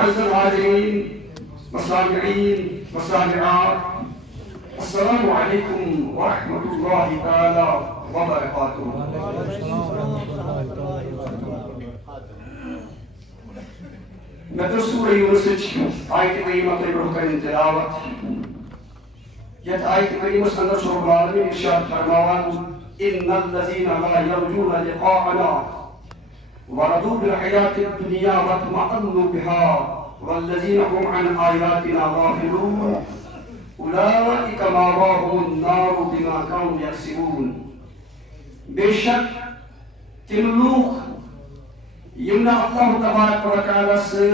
معزز حاضرین مسامعین مسامعات، السلام علیکم ورحمۃ اللہ تعالی وبرکاتہ۔ میں تو سورہ یونس آیت کریمہ کے برہ کریں تلاوت، یت آیت کریمہ اندر چھو رب العالمین ارشاد فرماوان ان الذین لا یرجون لقاءنا ورضوا بالحیاة الدنیا واطمأنوا بها والذین هم عن آیاتنا غافلون اولئک مأواهم النار بما كانوا یکسبون۔ بے شک تم لوگ یمنا اللہ تبارک و تعالی سے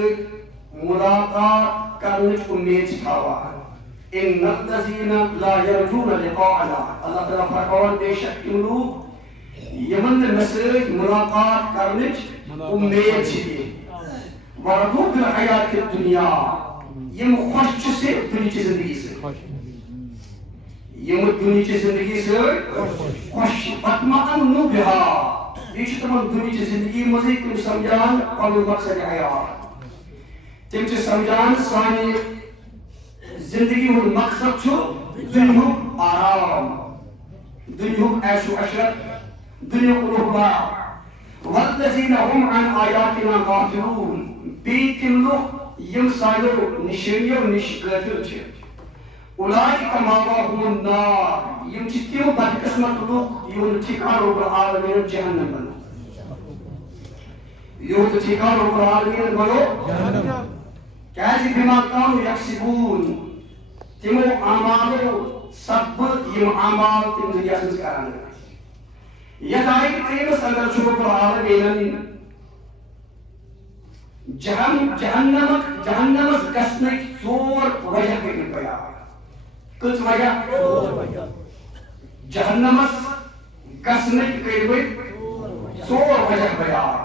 ملاقات کرنے کی امید تھاوان۔ ان الذین لا یرجون لقاءنا، اللہ تعالی فرمان بے شک تم لوگ یمن مسئلے ملاقات کرنے کی امید تھی۔ ورضوا بالحیات الدنیا، یم خوش سے دنیا کی زندگی سے، یم دنیا کی زندگی سے خوش، اطمأنوا بها، یہ تمام دنیا کی زندگی مزید تم سمجھان پنن مقصد حیات، تم سمجھان سانی زندگی ہن مقصد چھو دنیا آرام، دنیا عیش و عشرت، دنیا رغبہ۔ والذین هم عن آیاتنا غافلون، بی تم لوگ یم سانو نشانیوں نش غافل چھ۔ اولئک مأواهم النار، یم چھ تم بدقسمت لوگ یون ٹھکان رب العالمین جہنم بنو، یون ٹھکان رب العالمین بنو جہنم۔ کیازِ بما كانوا یکسبون، تمو اعمالو سب یم اعمال تم دنیا سے کران۔ یہ آیت کریمہ اندر چھو رب العالمین جہنمس گژھنٕکۍ ژور وجہ کٔرِتھ بیان۔ کٔژ وجہ؟ جہنمس گژھنٕکۍ کٔرۍمٕتۍ ژور وجہ بیان۔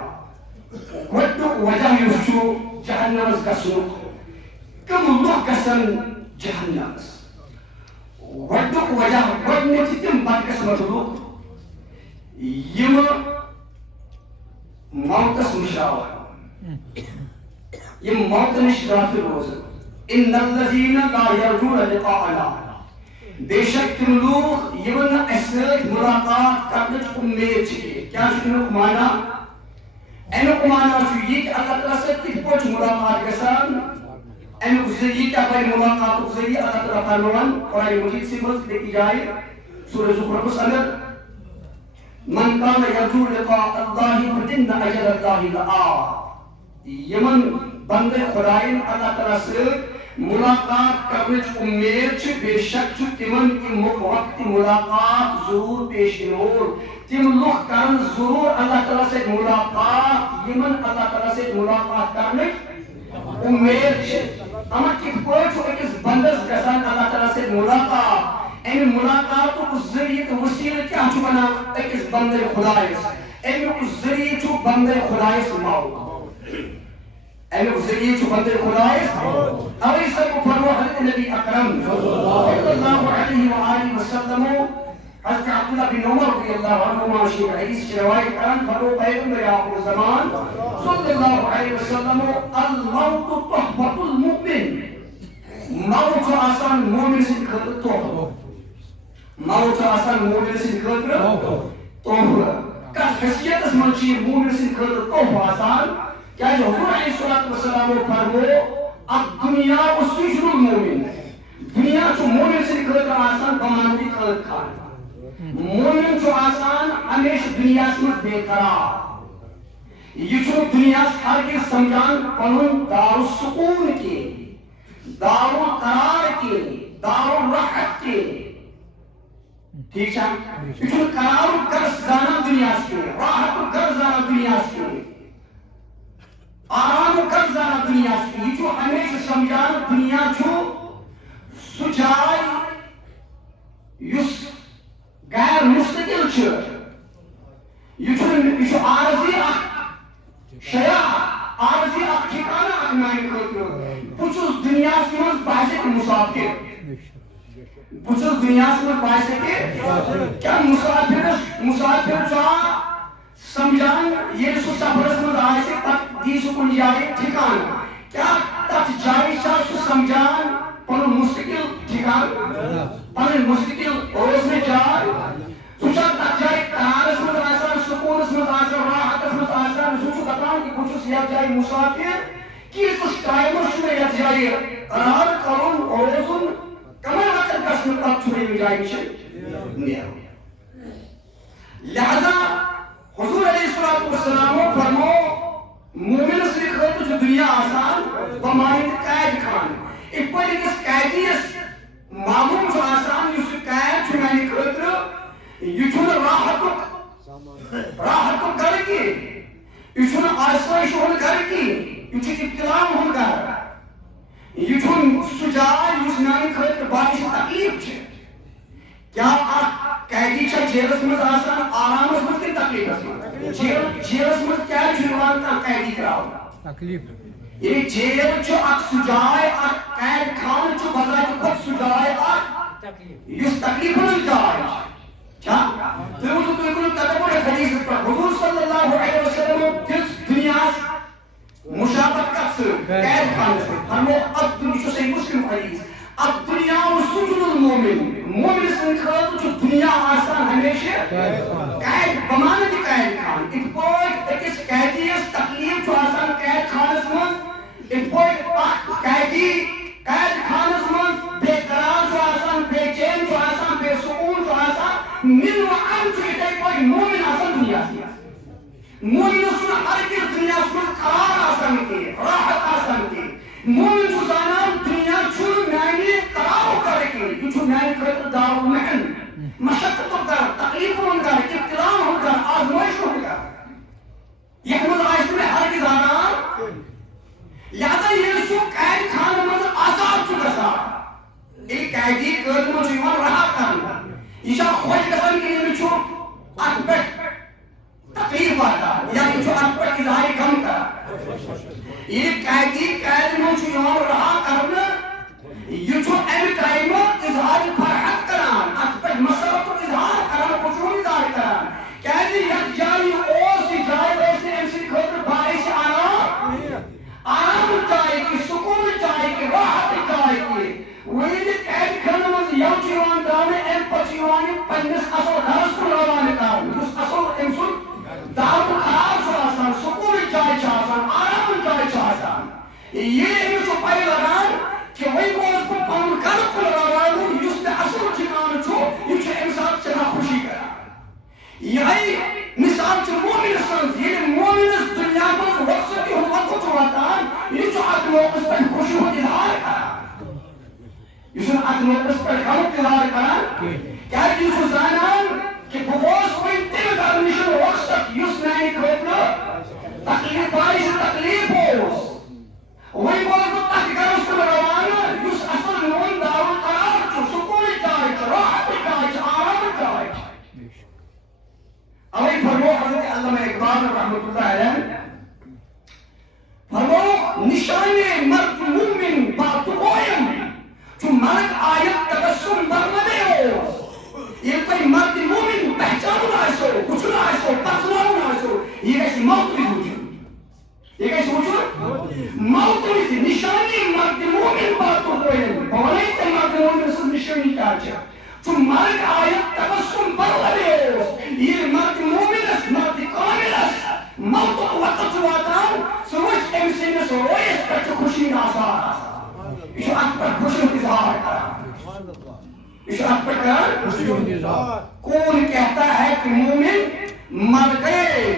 گۄڈنیُک وجہ یُس چھُ جہنمس گژھنُک، کٕم لُکھ گژھن جہنمس؟ گۄڈنیُک وجہ، گۄڈنیُک چھِ تِم بدقسمت لُکھ یم موتس مشراوان، یم موت نش غافل روزن۔ ان الذین لا یرجون لقاءنا، بے شک تم لوگ یمن اسہ ملاقات کرنچ امید چھ۔ کیا چھ امیک معنی؟ امیک معنی چھ یہ کہ اللہ تعالیٰ سے کتھ پٲٹھۍ ملاقات گژھان، امیک ذریعہ کیا بڑی ملاقاتک ذریعہ اللہ تعالیٰ فرماوان قرآن مجید سے مز دیکھی جائے سورہ زخرفس اندر من کان یرجو لقاء اللہ فإن اجل اللہ لآت، یمن بندے خدائن اللہ تعالیٰ سے ملاقات کرنچ امید چھ، بے شک چھ تمن کی وقت ملاقات ضرور پیش نور، تم لوگ کرن ضرور اللہ تعالیٰ سے ملاقات، یمن اللہ تعالیٰ سے ملاقات کرنچ امید چھ۔ اما کتھ پٲٹھۍ چھُ أکِس بندس گژھان اللہ تعالیٰ سے ملاقات؟ امہ ملاقاتک ذریعہ تو وسیلہ کیا چھُ بنان أکِس بندے خدایس؟ امیک ذریعہ چھُ بندے خدایس موت، امیک ذریعہ چھُ بندے خدایس موت۔ اوے سب فرمو حضرت نبی اکرم صلی اللہ علیہ وآلہ وسلم، حضرت عبداللہ بن عمر رضی اللہ عنہما شیخ حدیث کی روایت کران، فرمو پیغمبر آخر زمان صلی اللہ علیہ وسلم الموت تحفۃ المؤمن، موت چھُ آسان مومن سٕنٛدِ خٲطرٕ تحفہ، موت چھُ آسان مومن سٕنٛدِ خٲطرٕ تحفہ۔ کتھ حیثیتس منٛز چھُ یہِ مومن سٕنٛدِ خٲطرٕ تحفہ آسان؟ کیازِ حضور علیہ الصلوۃ والسلام فرمو الدنیا سجن المؤمن، دنیا چھُ مومن سٕنٛدِ خٲطرٕ آسان بمانتی قٲد خانہ، مومن چھُ آسان ہمیشہ دنیاہس منٛز بے قرار، یہ چھُنہٕ دنیاہس ہرگز سمجھان پنُن دارالسکوٗن کینٛہہ، دارالقرار کینٛہہ، دارالراحت کینٛہہ، ٹھیک چھا؟ یہ چھُنہٕ قرارُک گرس زانان دنیاہس کینٛہہ، راحتُک گرس زانان دنیاہس کینٛہہ، آرامُک گرس زانان دنیاہس کینٛہہ، یہ چھُ ہمیشہ سمجھان دنیا چھُ سُہ جاے یُس غیر مستقل چھُ، یہ چھُ عارضی اکھ شیا، عارضی اکھ ٹھکانہ اکھ میانہِ خٲطرٕ۔ بہٕ چھُس دنیاہس منٛز باسہِ کہ مسافر، بہٕ چھُس دنیاہس منٛز باسہِ کہ کیا مسافر چھا سمجھان ییٚلہِ سُہ سفرس منٛز آسہِ پتہٕ دی سُہ کُنہِ جایہِ ٹھِکانہٕ، کیا تک جائے سو سمجھان پن مستقل ٹھکان پن مستقل روزن جائے سوچا تک جائے قرارس مز آسان سکونس مز آسان راحتس مز آسان سوچو دپان کہ بہت یتھ جائے مسافر کیس ٹائمس چھ یتھ جائے قرار کرن روزن کمر وقت گژھنہٕ پتہٕ چھُ ییٚمہِ جایہِ نِش نیرُن لہذا حضور علیہ الصلوۃ والسلام فرمو مومن سٕنٛدِ خٲطرٕ چھُ دُنیا آسان بمانند قید خان یِتھ پٲٹھۍ أکِس قیدیَس معموٗل چھُ آسان یُس یہِ قید چھُ میانہِ خٲطرٕ یہِ چھُنہٕ راحتُک گرٕ کینٛہہ یہِ چھُنہٕ آسٲیِش ہُنٛد گرٕ کینٛہہ یہِ چھُ اِبتِلام ہُنٛد گرٕ یہ چھُنہٕ سُہ جاے یُس میانہِ خٲطرٕ باعث تکلیٖف چھِ کیا اکھ قیدی چھا جیلس منٛز آسان آرامس منٛز کِنہٕ تکلیٖفس منٛز جیلس منٛز کیٛازِ چھُ یِوان کانٛہہ قیدی ترٛاونہٕ یعنی جیل چھُ اکھ سُہ جاے اکھ قید خانہٕ چھُ بذاتہِ کھۄتہٕ سُہ جاے اکھ یُس تکلیٖفن ہٕنٛز جاے چھا تُہۍ وٕچھِو تُہۍ کٔرِو تدبُر حدیٖثس پٮ۪ٹھ حضوٗر صلی اللہ علیہ وسلم دِژ دُنیاہس مشابت کت سۭتۍ قید خانس سۭتۍ فرمو یہِ چھُ صحیح مسلم حدیٖث الدنیا سجن المومن مومن سٕنٛدِ خٲطرٕ چھُ دُنیا آسان ہمیشہ قید بمانند قید خان یِتھ پٲٹھۍ أکِس قیدیَس تکلیٖف چھُ آسان قید خانس منٛز یِتھ پٲٹھۍ اکھ قیدی قید خانس منٛز بے قرار چھُ آسان بے چین چھُ آسان بے سکوٗن چھُ آسان نِن و اَن چھُ یِتھَے پٲٹھۍ مومن آسان دُنیاہس منٛز مومنس چھُنہٕ ہرگز دُنیاہس منٛز قرار آسان کینٛہہ راحت آسان کینٛہہ مومن چھُ زانان دُنیا چھُنہٕ میانہِ قرارُک گرٕ کینٛہہ یہِ چھُ میانہِ خٲطرٕ دارالمحن مشقتُک گرٕ تکلیٖفن ہُنٛد گرٕ ابتِلام ہُنٛد گرٕ آزمٲیش ہُنٛد گرٕ یتھ منٛز آسہِ نہٕ مےٚ ہرگز آرام لہذا ییٚلہِ سُہ قید خانہٕ منٛز آزاد چھُ گژھان ییٚلہِ قیدی قٲدٕ منٛز چھُ یِوان رہا کرنہٕ یہِ چھا خۄش گژھان کہِ ییٚمِس چھُ اتھ پٮ۪ٹھ تکلیٖف واتان یا یہِ چھُ اتھ پٮ۪ٹھ اِظہارِ غم کران ییٚلہِ قیدی قید منٛز چھُ یِوان رہا کرنہٕ یہِ چھُ امہِ ٹایمہٕ اِظہارِ فرحت کران اتھ پٮ۪ٹھ مسرتُک اِظہار کران خوشوٗن اِظہار کران کیازِ یتھ جایہِ اوس یہِ جاے ٲس نہٕ أمۍ سٕنٛدِ خٲطرٕ باعث آرامٕچ جاے کہِ سکوٗنٕچ جاے کہِ راحتٕچ جاے کہِ وۄنۍ ییٚلہِ قید خانہٕ منٛز یَو چھُ یِوان ترٛاونہٕ امہِ پتہٕ چھُ یِوان یہِ پننِس اصل گرس کُن روانہٕ کرنہٕ یُس اصل أمۍ سُنٛد دارالقرار چھُ آسان سکوٗنٕچ جاے چھِ آسان آرامٕچ جاے چھِ آسان ییٚلہِ أمِس چھُ پَے لگان کہ وۄنۍ گوٚوُس بہٕ پنُن گرٕ کُن روانہٕ یُس مےٚ اصل ٹھِکانہٕ چھُ یہِ چھُ امہِ ساتہٕ سٮ۪ٹھاہ خوشی کران یِہے مثال چھِ مومنہٕ سٕنٛز ییٚلہِ مومنس دُنیا منٛز رۄخصتی ہُنٛد وقت چھُ واتان یہِ چھُ اتھ موقعس پٮ۪ٹھ خوشی ہُنٛد اِظہار کران یہِ چھُنہٕ اتھ موقعس پٮ۪ٹھ غمُک اِظہار کران کیازِ یہِ چھُ زانان کہ بہٕ گوٚوُس وۄنۍ تمہِ گرٕ نِش رۄخصت یُس میانہِ خٲطرٕ تکلیٖف باعث تکلیٖف اوس وۄنۍ گوٚوُس بہٕ تتھ گرس کُن روانہٕ یُس اصل میون دارالقرار چھُ سکوٗنٕچ جاے چھِ راحتٕچ جاے چھِ آرامٕچ جاے چھِ اوے فرمو حضرت علامہ اقبال رحمۃ اللہ علیہ فرمو نشان مرد مومن با تقویم چو ملک آیت تبسم بر لبے اوس ییٚلہِ تۄہہِ مرد مومن پہچانُن آسیو وٕچھُن آسیو پرزناوُن آسیو یہِ گژھِ موت وِزِ وٕچھُن یہِ گژھِ وٕچھُن موت وِزِ نشانی مرد مومن با تقویم بہٕ وَنَے ژےٚ مرد مومن سٕنٛز نشٲنی کیٛاہ چھےٚ چو ملک آیت تبسم بر لبے اوس ییٚلہِ مرد مومنس مرد کاملس موتُک وقت چھُ واتان ژٕ وٕچھ أمۍ سٕنٛدِس رویس پٮ۪ٹھ چھُ خوشی آسان یہِ چھُ اتھ پٮ۪ٹھ خوشی ہُنٛد اِظہار کران یہِ چھُ اتھ پٮ۪ٹھ کران خوشی ہُنٛد اِظہار کون کہتا ہے کہ مومن مر گئے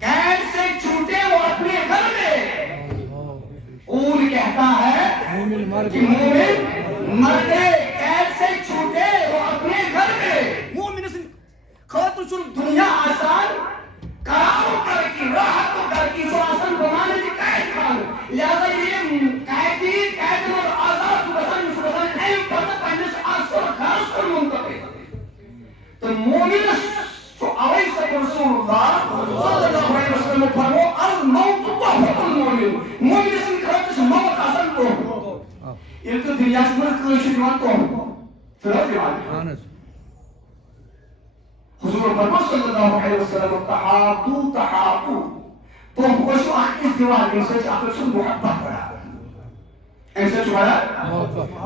قید سے چھوٹے وہ اپنے گھر میں کون کہتا ہے کہ مومن مر گئے قید سے چھوٹے وہ اپنے گھر میں مومن سٕنٛدِ خٲطرٕ چھُنہٕ دُنیا آسان قرارُک گرٕ کینٛہہ راحتُک گرٕ کینٛہہ چھُ آسان بمانند قید خانہٕ لہذا ییٚلہِ قیدی قیدٕ منٛز آزاد چھُ گژھان یہِ چھُ گژھان امہِ پتہٕ پننِس اصل گرس کُن منتقل تہٕ مومنس چھُ اوے صلی رسول اللہ صلی اللہ علیہ وسلم فرمو الموت تحفۃ المومن مومن سٕنٛدِ خٲطرٕ چھُ موت آسان تحفہٕ ییٚلہِ تہٕ دُنیاہس منٛز کٲنٛسہِ چھُ دِوان تحفہٕ چھُنہ دِوان حضور فرمو صلی اللہ علیہ وسلم تحابو تحابو تحفہٕ ٲسِو اکھ أکِس دِوان ییٚمہِ سۭتۍ اکھ أکۍ سُنٛد محبت بڑان امسے چھوڑا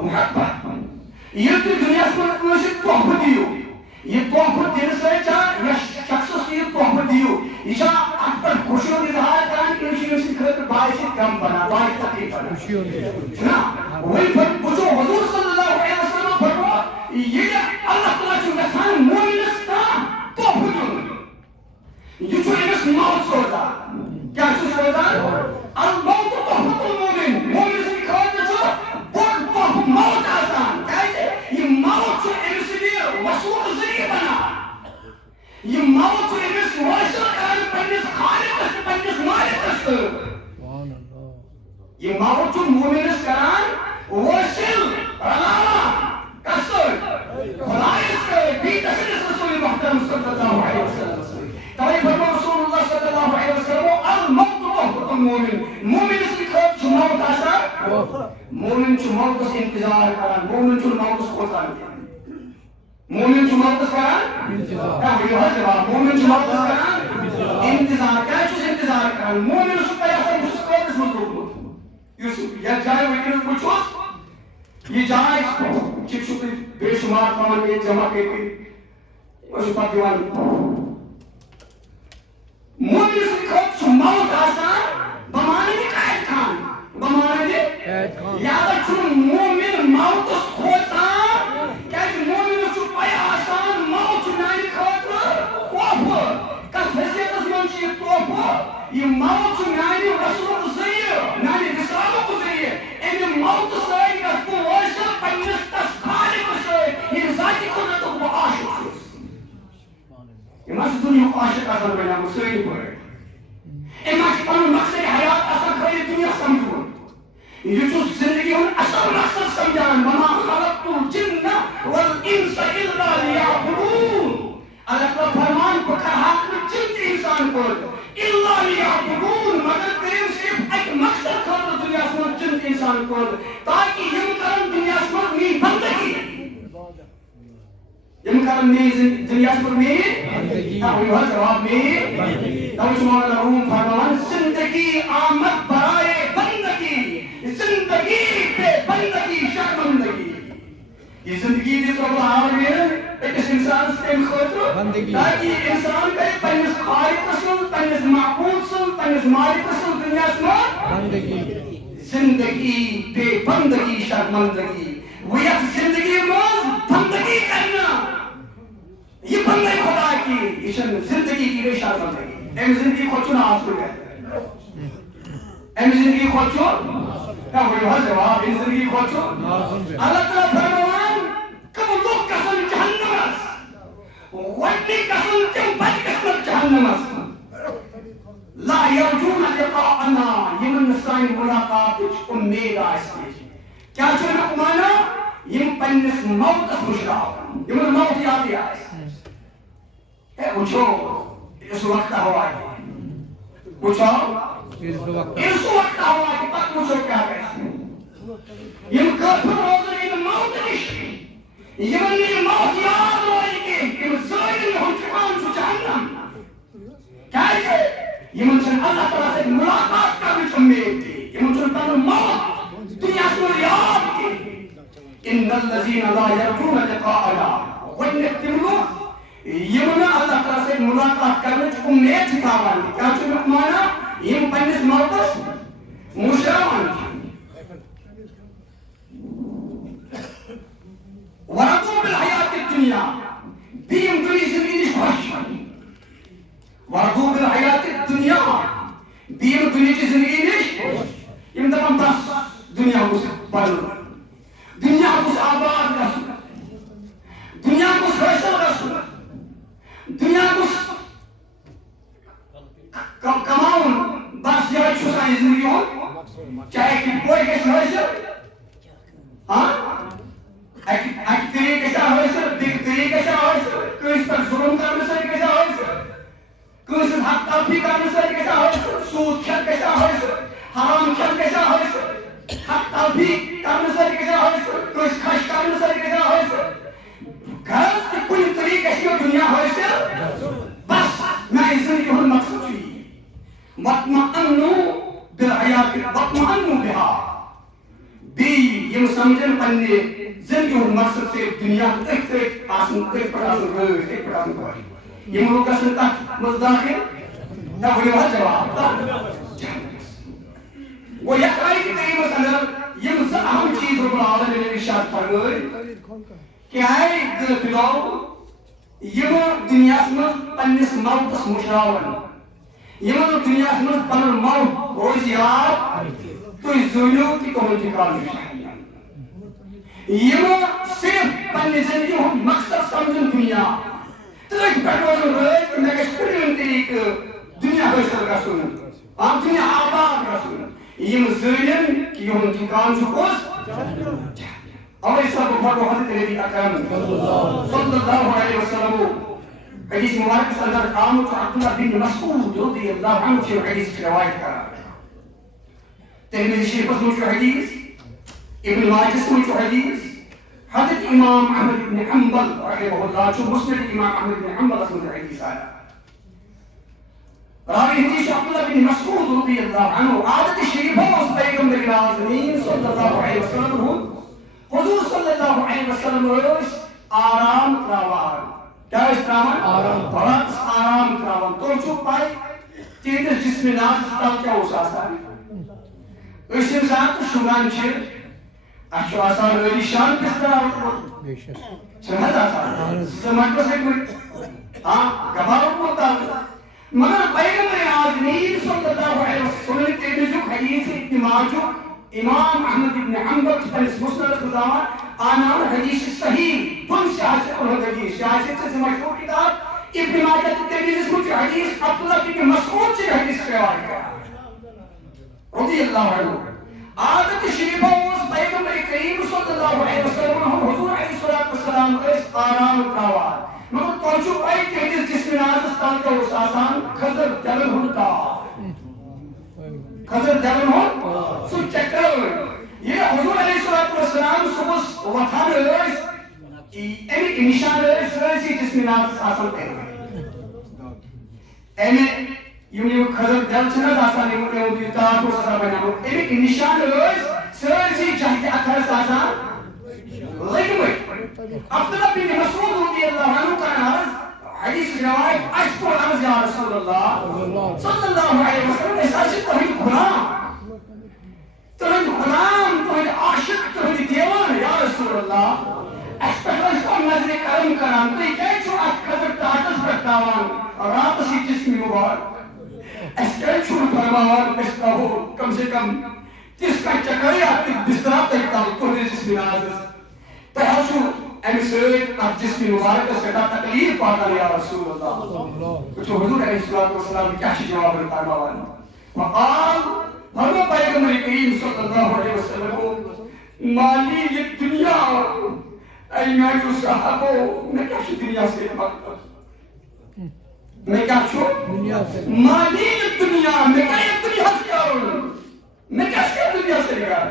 محبت یہ تو دنیا سے تحفہ دیو یہ تحفہ دل سے چاہ یہ شخص سے یہ تحفہ دیو یہ چاہ اکبر خوشیوں اظہار کرنے کی انشیوں سے خطر باعث کم بنا باعث تکلیف بنا نا وہی پوچھو حضور صلی اللہ علیہ وسلم فرما یہ اللہ تعالیٰ جو گسان مومنس کا تحفہ دیو یہ جو انس موت سوزا کیا جو سوزا الموت تحفہ المومن مومن سے کھاتا جو بہت تحفہ موت آسان کہتے یہ موت جو انس لیے وصول ذریعہ بنا یہ موت جو انس وصل کرنے پنیس خالق اس پنیس مالک اس یہ موت جو مومنس کران وصل رلاما کسر خلائص بیتسل رسول محترم صلی اللہ علیہ وسلم توی فرما رسول اللہ صلی اللہ علیہ وسلم الموت تحفہ المومن مومن اس کی خود جو موت آسان مومن جو موت اس انتظار کران مومن جو موت اس خود کران مومن جو موت اس کران مومن جو موت اس کران انتظار کیا چیز انتظار کران مومن اس کا یاسر اس کو اس مطلوب یوسف یا جائے وکرز پوچھو یہ جائے چک شکر بے شمار کمان یہ جمع کے اس پر دیوان مومن اس کی خود جو موت آسان بمانے میں قائد خان بمانے میں یاد چھو مومن موت اس خود آن کیا کہ مومن اس کو پایا آسان موت نائن خاطر توفہ کس حیثیت اس منچی یہ توفہ یہ موت نائن رسول ذریعہ نائن رسالہ کو ذریعہ ان موت سائی کا کو واشا پنیس تس خالق سائی یہ ذاتی قدرت کو عاشق یہ مجھے دنیا کو عاشق آسان بنا مسئلی پڑے اما کہ پنو مقصد حیات اصل خیلی دنیا سمجھو یہ جو زندگی ہم اصل مقصد سمجھان وما خلقت الجن والانس الا لیعبدون اللہ کا فرمان کو کہاں میں جن انسان کو الا لیعبدون مگر کریم صرف ایک مقصد خاطر دنیا سے جن انسان کو تاکہ ہم کرم دنیا سے می بندگی ہم کرم می دنیا سے می بندگی جواب می نوجوان روم فرمان زندگی آمد برائے بندگی زندگی پہ بندگی شرمندگی یہ زندگی جس رب العالمین ایک انسان سے خاطر تاکہ انسان کا پنس خالق رسول پنس معبود رسول پنس مالک رسول دنیا سے زندگی پہ بندگی شرمندگی وہ یک زندگی میں بندگی کرنا یہ بندگی خدا کی یہ زندگی کی بے شرمندگی ایم زندگی خود چنا آسکر کہتے ہیں ایم زندگی خود چون کیا ہوئی بھا جواب ایم زندگی خود چون اللہ تعالیٰ فرمان کب لوگ قسم جہنم اس وڈی قسم کم بد قسمت جہنم اس لا یرجون لقاءنا یمن سائن ملاقات کچھ امید آئیسی کیا چھوڑ مانا یم پنس موت اس مشرا یمن موت یادی آئیسی اے اچھو اس وقت ہوا ہے پوچھو اس وقت ہوا ہے تک پوچھو کیا کہتے یم کافر روزر یم موت نشتی یمن یہ موت یاد ہوئی کہ یم زائن ہم چکان چو جہنم کیا ہے یمن چن اللہ تعالیٰ سے ملاقات کرنے چمید دی یمن چن تن موت دنیا سے یاد کی ان الذین لا یرجون لقاءنا ونک تملو یمن اللہ تعالیٰ سے ملاقات کرنے چو امید ٹھکاوان دی کیا چھو مکمانا یم پنس موتس مشراوان دی ورقو بالحیات الدنیا بیم دنی زندگی خوش ورقو بالحیات الدنیا بیم دنی کی زندگی خوش یم دفعہ بس دنیا کو سے بل دنیا کو سے آباد رسول دنیا کو سے حیثل رسول دنیا کو کماؤن بس یہ چھوٹا زندگی ہو چاہے کہ کوئی کیسے حیثل ہاں ایک طریقے سے حیثل دیکھ طریقے سے حیثل کس پر ظلم کرنے سے کیسا حیثل کس حق تلفی کرنے سے کیسا حیثل سود کھل کیسا حیثل حرام کھل کیسا حیثل حق تلفی کرنے سے کیسا حیثل کس خش کرنے سے کیسا حیثل غلط کہ کوئی طریقے سے دنیا حیثل بس میں زندگی ہوں مقصود ہوئی وَاطْمَئَنُّوا بِالْحَيَاةِ وَاطْمَئَنُّوا بِهَا یم سمجھن پنہ زندگی ہند مقصد سے دنیا آسن یم لوگ گھن تک مز داخل نہ ورنو جواب گو یتھ آیت کریمس اندر یم ز اہم چیز رب العالمین نے ارشاد فرمائے کہ اے غافلو یم دنیا مز پنس موتس مشراون یم دنیا مز پن موت روز یاد تھی زونو کہ تہد ٹھکان یم صرف پنہ زندگی ہند مقصد سمجھن دنیا تھی پہ روزن رٲضۍ کہ مےٚ گژھِ کُنہِ طریقہٕ دنیا حٲصِل گژھُن دنیا آباد گژھُن یم زٲنن کہ یہُنٛد ٹھکان چھُ کُس اوے سب پڑھو حضرت نبی اکرم صلی اللہ علیہ وسلم حدیث مبارک اندر آمد عبداللہ بن مسعود رضی اللہ عنہ سے حدیث کی روایت کرا ترمذی شریف میں جو حدیث ابن ماجہ میں جو حدیث حضرت امام احمد بن حنبل رحمہ اللہ جو مسند امام احمد بن حنبل میں حدیث آیا راوی حدیث عبداللہ بن مسعود رضی اللہ عنہ عادت شریف اس پیغمبر اعظم صلی اللہ علیہ وسلم حضور صلی اللہ علیہ وسلم آرام تراوان کیا تراوان آرام تراوان تو چھو پائے تیندر جسم ناز تل کیا اس آسان اس انسان تو شمران چھے اچھو آسان علی شان کس طرح سمجھ آسان سمجھ کو سے کوئی گباروں کو تاوتا مگر پیغمبر اعظم صلی اللہ علیہ وسلم تیندر جو حدیث اتماجو امام احمد بن حنبل پنس مسند خداوند آنام حدیث صحیح دون سیاست اور حدیث سیاست سے مشہور کتاب ابن ماجہ ترمذی میں حدیث عبداللہ بن مسعود سے حدیث روایت ہے رضی اللہ عنہ عادت شریفہ اس پیغمبر کریم صلی اللہ علیہ وسلم حضور علیہ السلام اس آرام تراوان مگر توجہ پائی کہ حدیث جس میں نازل تل کا اس آسان خضر جلن ہوتا خضر جلن ہو سو چکر یہ حضور علیہ السلام صبح وطان رئیس ایمی نشان رئیسی جس میں نازل آسان تیرے ایمی یوں خضر جل چھنا آسان یوں دیتا تو سر بنا ایمی نشان رئیس سرسی چاہتے اتھر آسان لگوئے عبداللہ بن مسعود رضی اللہ عنہ کا ناز حدیث روایت اشکر عرض یا رسول اللہ صلی اللہ علیہ وسلم اس عاشق توحید غلام توحید عاشق توحید دیوان یا رسول اللہ اس پر کو نظر کرم کرام تو یہ چھو اکھر تاکس برتاوان رات سی جسمی مبارک اس کے چھوڑ فرماوان بستا ہو کم سے کم جس کا چکری آتی بسترہ تکتا ہو توحید جسمی نازل تحاشو امی سید اب جسمی مبارک سے تکلیف پاتا یا رسول اللہ کچھ حضور علیہ السلام کیا چی جواب فرماوان وقال ہمیں پیغمبر کریم صلی اللہ علیہ وسلم مالی یہ دنیا اے میں جو صحابو میں کیا چی دنیا سے مقتل میں کیا چھو مالی یہ دنیا میں کیا یہ دنیا سے کروں میں کیا دنیا سے لگا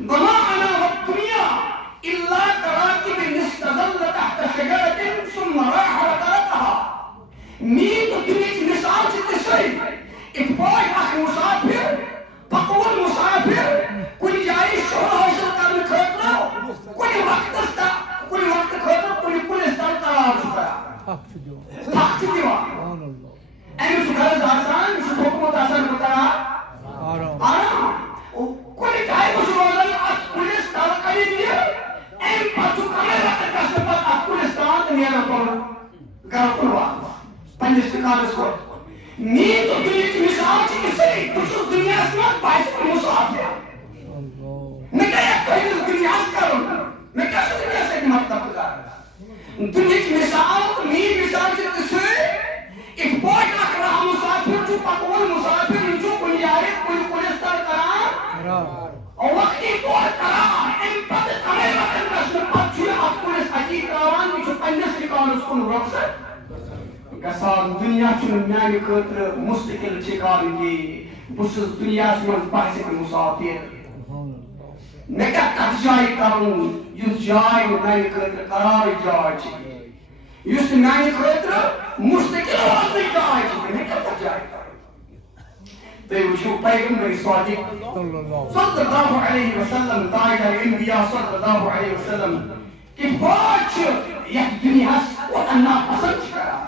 بما انا والدنیا إلا كراكب استظل تحت شجرة ثم راح وتركها مين تدريك مثال تتسري اتباعي أخي مسافر بقول مسافر كل جاي الشهر هاشر كان خطرة كل وقت خطرة كل استلقى حق ديوا أنا سكرة دارسان شو حكومة دارسان بتاعها كل جاي مسؤول كل استلقى ديوا ایم پاتو کامل رکھتا سبت افغانستان دنیا پر گرپلوا پنجستکان اس کو نیت و دنیا کی مثال چی کسی کچھ دنیا اس میں باعث پر مصاحب ہے میں کہا یک کہیں دنیا اس کروں میں کیسے دنیا سے مطلب گزار دنیا کی مثال نیت مثال چی کسی ایک بوجھ رکھ رہا مسافر جو پکول مسافر جو کنیارے کوئی پولیستان کرا اور وقتی طور کرا ان پت کامل رکھتا سبت چھوڑے افغانستان حقیق روان کی جو پنجستکان اس کو رکھتا گسان دنیا چون میانی خطر مستقل چکان کی بسز دنیا سمن بحث کے مسافر میں کیا کت جائی کروں یس جائی میانی خطر قرار جائی چکی یس میانی خطر مستقل واسطے جائی چکی میں کیا کت جائی کروں وشوف پیغمبر صادق صلی اللہ علیہ وسلم تاج الانبیاء صلی اللہ علیہ وسلم کہ پانچ یہ دنیا وطنہ پسند کرا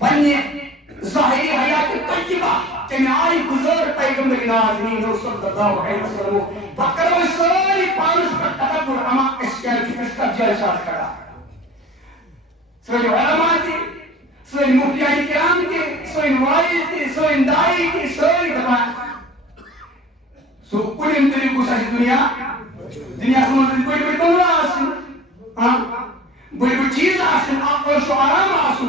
پنی ظاہری حیات طیبہ تمہیں آئی گزر پیغمبر نازنین صلی اللہ علیہ وسلم بکرو ساری پانس پر تدبر اما اس کا جلسات کرا سوئی علماء تھی سوئی مفتیان کرام تھی سوئی موائد تھی سوئی اندائی تھی سوئی دبان سو کلیم تری کسا دنیا سمجھتے بڑی بڑی کمرہ آسن بڑی بڑی چیز آسن آقوش و آرام آسن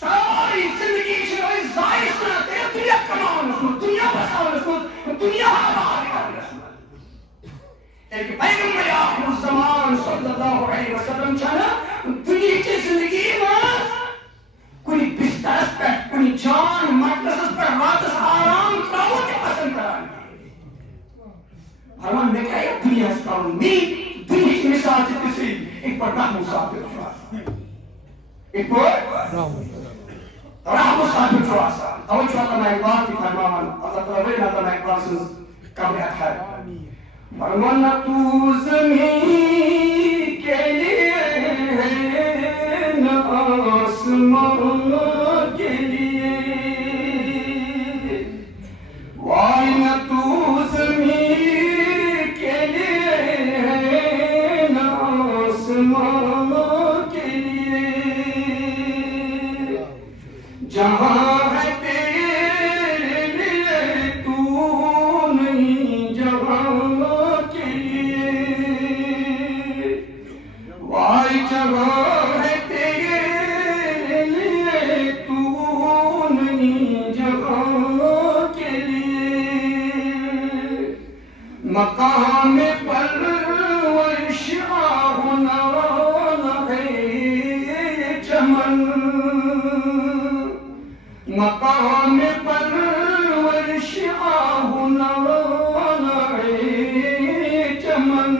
ساری زندگی شروعی زائر سنا تیرے دنیا کماؤں رسول دنیا بساؤں رسول دنیا آباد کر رسول ایک پیغمبر آخر الزمان صلی اللہ علیہ وسلم چاہنا دنیا کی زندگی میں کنی بسترس پر کنی جان مقدسس پر راتس آرام کراوتی پسند کرانی فرمان میں کہا یہ دنیا اسکاؤں میں دنیا کی مثال جتی سی ایک پر رحم صاحب ایک پر رحم صاحب جواسا اول جو اللہ میں اقبال کی فرمان اللہ تعالیٰ وینا اللہ میں اقبال سنز قبل اتحر فرمان تو زمین کے لیے نہ آسمان کے لیے وائی نہ تو زمین کے لیے نہ آسمان کے لیے جہاں ہے تیرے لیے تو نہیں جہاں کے لیے وائی جہاں ہے تیرے لیے تو نہیں جہاں کے لیے مقام پرورش ہونا ہے چمن مقام پرورش ہونا ہے چمن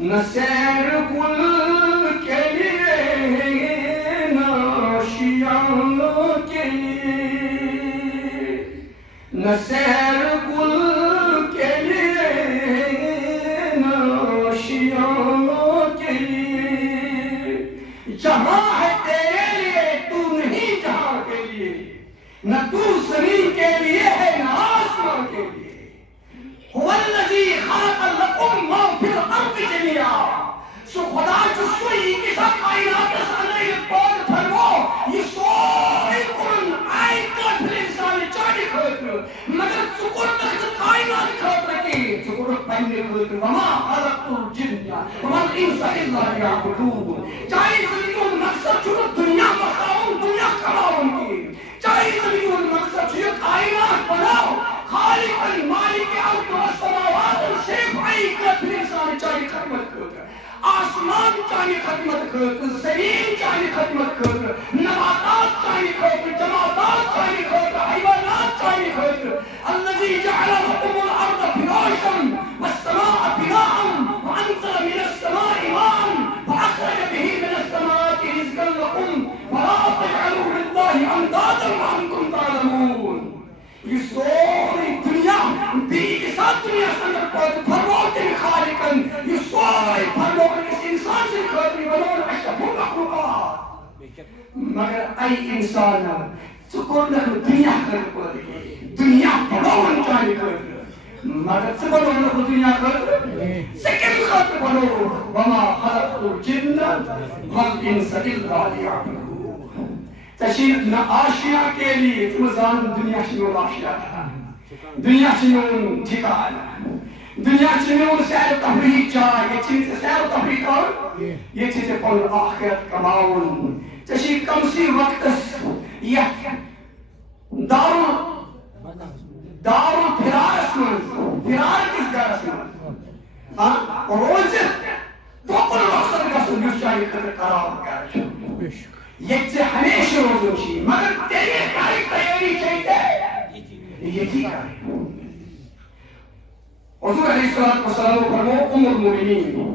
نہ سیر گل کے لیے نہ آشیاں کے لیے نہ سیر گل کے لیے نہ آشیاں کے لیے جہاں ہے تیرے لیے تو نہیں جہاں کے لیے نہ تو زمین کے لیے ہے نہ آسمان کے لیے هو الذي خلق لكم ما في الارض جميعا سو خدا جو سوئی کی سب کائنات کے سامنے یہ بات فرمو یہ سوئی کن آئی کٹ انسان چاہی خطر مگر سکر تخت کائنات خطر کی سکر پہنے خطر وما خلقت الجن والانس الا ليعبدون چاہی زندگی مقصد چھو دنیا بخاؤں دنیا کماؤں کی چاہی زندگی مقصد چھو کائنات بناؤ خالق المالک الارض والسماوات السبع کتر انسان چاہی خدمت کرتا آسمان چاہی خدمت کرتا زمین چاہی خدمت کرتا نباتات چاہی کرتا جماعتات چاہی کرتا حیوانات چاہی کرتا الذي جعل لكم الارض فراشا والسماء بناء وانزل من السماء ماء فاخرج به من الثمرات رزقا لكم فلا تجعلوا لله اندادا وانتم تعلمون یہ سوری دنیا دیگی کے ساتھ دنیا سے اندر پہنچ فرموتے میں خالقاً یہ سوری فرموتے اس انسان سے خطری بلون اشرف المخلوقات مگر ای انسان سکر نکل دنیا کر پڑی دنیا بلون چاہی کر مگر سبلون نکل دنیا کر سکر خطر بلون وما خلقت الجن والانس الا ليعبدون تشیر نہ آشیاء کے لیے تم زان دنیا چنون آشیاء تھا دنیا چنون ٹھکانا دنیا چنون سیر و تفریح چاہ یہ چیز سیر و تفریح کر یہ چیز پل آخرت کماؤن تشیر کم سی وقت یہ دارو پھرارس من پھرار کس گرس من روز تو کل مقصد کا سنجوش چاہی خطر قرار کر یہ سے ہمیشہ روزوں چی مگر تیرے کاری تیاری چاہیے یہ تھی کاری حضور علیہ السلام فرمو ام المؤمنین